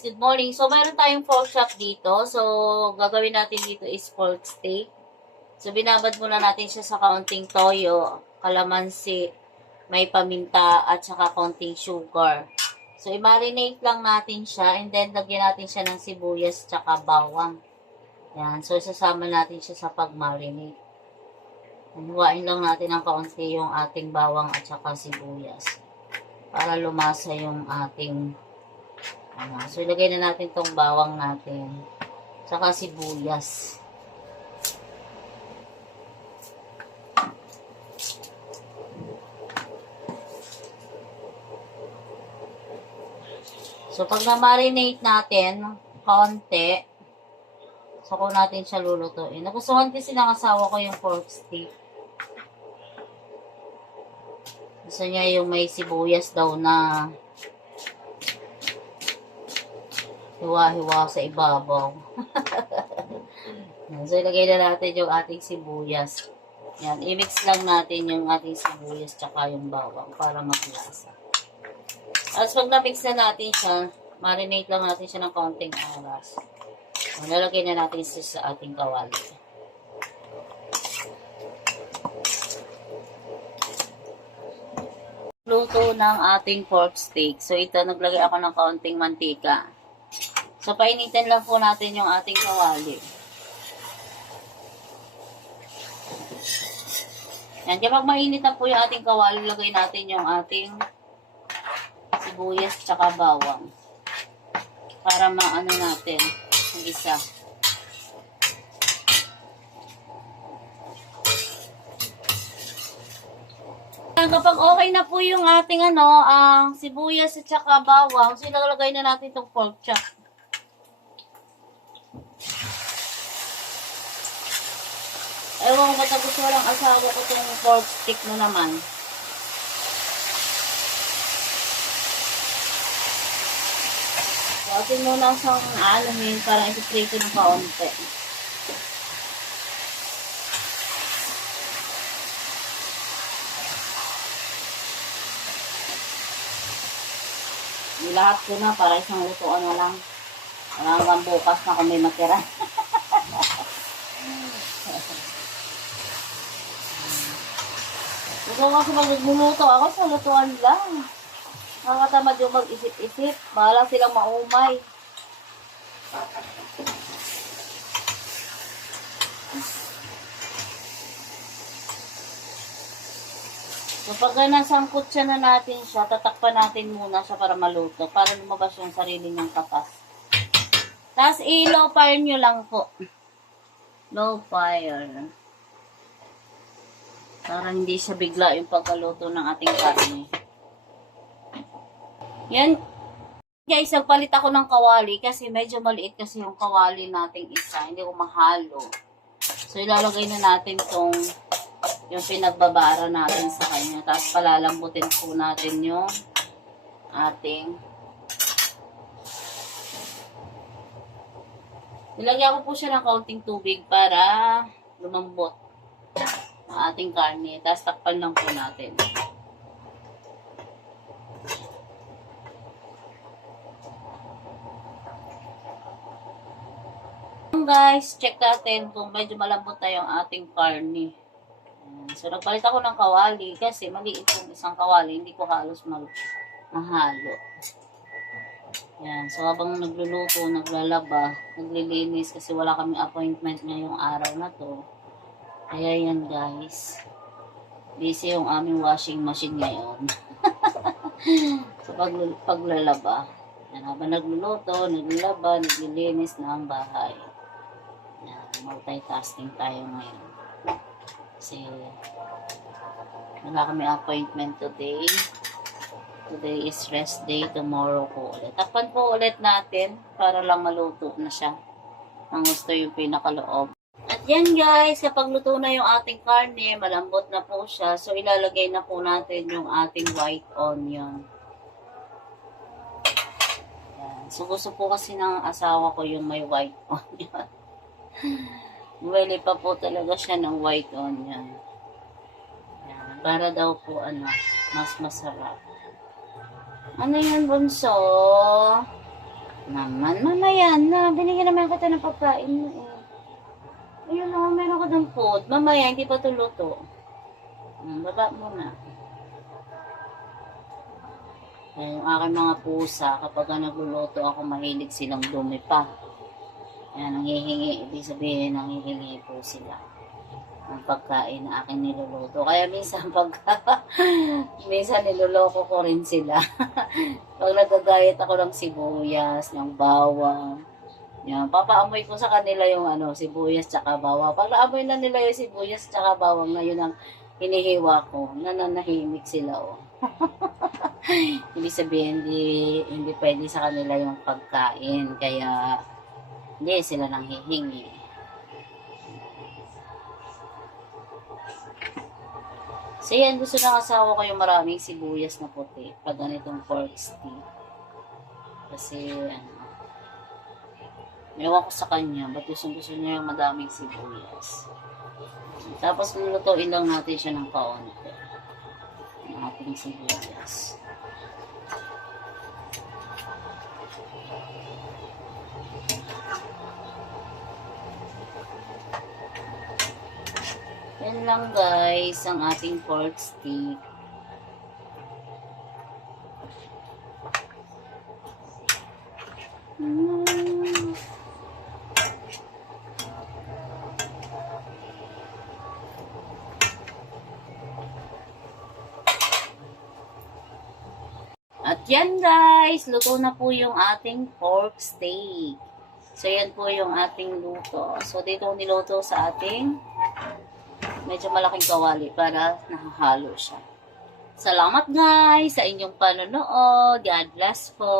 guys, good morning. So, mayroon tayong pork chop dito. So, gagawin natin dito is pork steak. So, binabad muna natin siya sa kaunting toyo, kalamansi, may paminta, at saka kaunting sugar. So, i-marinate lang natin siya and then lagyan natin siya ng sibuyas tsaka bawang. Yan. So, isasama natin siya sa pag-marinate. Hiwain lang natin ng kaunti yung ating bawang at saka sibuyas para lumasa yung ating so, ilagay na natin tong bawang natin. Saka sibuyas. So, pag na-marinate natin, konti, saka natin siya lulutuin. Nagustuhan kasi ng asawa ko yung pork steak. Gusto niya yung may sibuyas daw na hiwa-hiwa sa ibabaw. So, ilagay na natin yung ating sibuyas. Yan, i-mix lang natin yung ating sibuyas tsaka yung bawang para maglasa. At pag na-mix na natin siya, marinate lang natin siya ng kaunting oras. So, lalagay na natin siya sa ating kawali. Luto ng ating pork steak. So, ito, naglagay ako ng kaunting mantika. So, painitin lang po natin yung ating kawali. Yan. Kapag mainit na po yung ating kawali, lagay natin yung ating sibuyas tsaka bawang. Para maano natin yung isa. Kapag okay na po yung ating ang sibuyas at saka bawang, so ilalagay na natin itong pork chop. Ewan ko ba't gusto lang asawa ko itong pork stick na naman. So, atin muna ang isang aalamin para isi-prito ng kaunti. Lahat ko na para isang lutuan na lang. Hanggang bukas na kung may matira. Gusto kasi magluluto ako sa lutuan lang. Nakakatamad yung mag-isip-isip. Bahala silang maumay. So, pag nasangkot siya na natin siya, tatakpan natin muna siya para maluto. Para lumabas yung sarili niyang katas. Tapos, i-low fire nyo lang po. Low fire. Para hindi siya bigla yung pagkaluto ng ating karne. Yan. Guys, nagpalit ako ng kawali kasi medyo maliit kasi yung kawali nating isa. Hindi ko mahalo. So, ilalagay na natin tong yung pinagbabara natin sa kanya. Tapos, palalambutin po natin yung ating nilagyan ko po siya ng kaunting tubig para lumambot ang ating karne. Tapos takpan lang po natin. Guys, check natin kung medyo malambot na yung ating karne. So, nagpalit ako ng kawali kasi maliit yung isang kawali. Hindi ko halos mahalo. Yan. So, habang nagluluto, naglalaba, naglilinis kasi wala kami appointment ngayong araw na to. Kaya yan guys. Busy yung aming washing machine ngayon. So, paglalaba. Yan. Habang nagluluto, naglalaba, naglilinis na ang bahay. Yan. Multitasking tayo ngayon. Kasi wala kami appointment today. Today is rest day. Tomorrow po ulit. Takpan po ulit natin para lang maluto na siya. Ang gusto yung pinakaloob. At yan guys, kapag luto na yung ating karne, malambot na po siya. So, ilalagay na po natin yung ating white onion. Yan. So, gusto po kasi ng asawa ko yung may white onion. Buweli pa po talaga siya ng white onion. Yan. Para daw po, mas masarap. Ano yan, bunso? Naman, mamaya na. Binigyan naman kita ng pagkain mo eh. Ayun na, meron ko ng food. Mamaya, hindi pa ito luto. Baba muna. Kaya yung aking mga pusa, kapag nagluluto ako, mahilig silang dumi pa. Kaya nanghihingi, ibig sabihin, nanghihingi po sila ng pagkain na aking niluluto. Kaya minsan minsan niloloko ko rin sila. Pag nagagayat ako ng sibuyas, ng bawang, yan, papaamoy ko sa kanila yung sibuyas tsaka bawang. Pag naamoy na nila yung sibuyas tsaka bawang na yun ang hinihiwa ko, nananahimik sila Ibig sabihin, hindi pwede sa kanila yung pagkain. Kaya, hindi sila nang hihingi. So yan, gusto ng asawa ko yung maraming sibuyas na puti pag ganitong pork steak. Kasi, ewan ko sa kanya, ba't gusto niya yung madaming sibuyas. Tapos, lulutuin lang natin siya ng kaunti. Ang ating sibuyas. Yan lang guys, ang ating pork steak. At yan guys, luto na po yung ating pork steak. So yan po yung ating luto. So dito niluto sa ating medyo malaking kawali para nakahalo siya. Salamat guys sa inyong panonood. God bless po.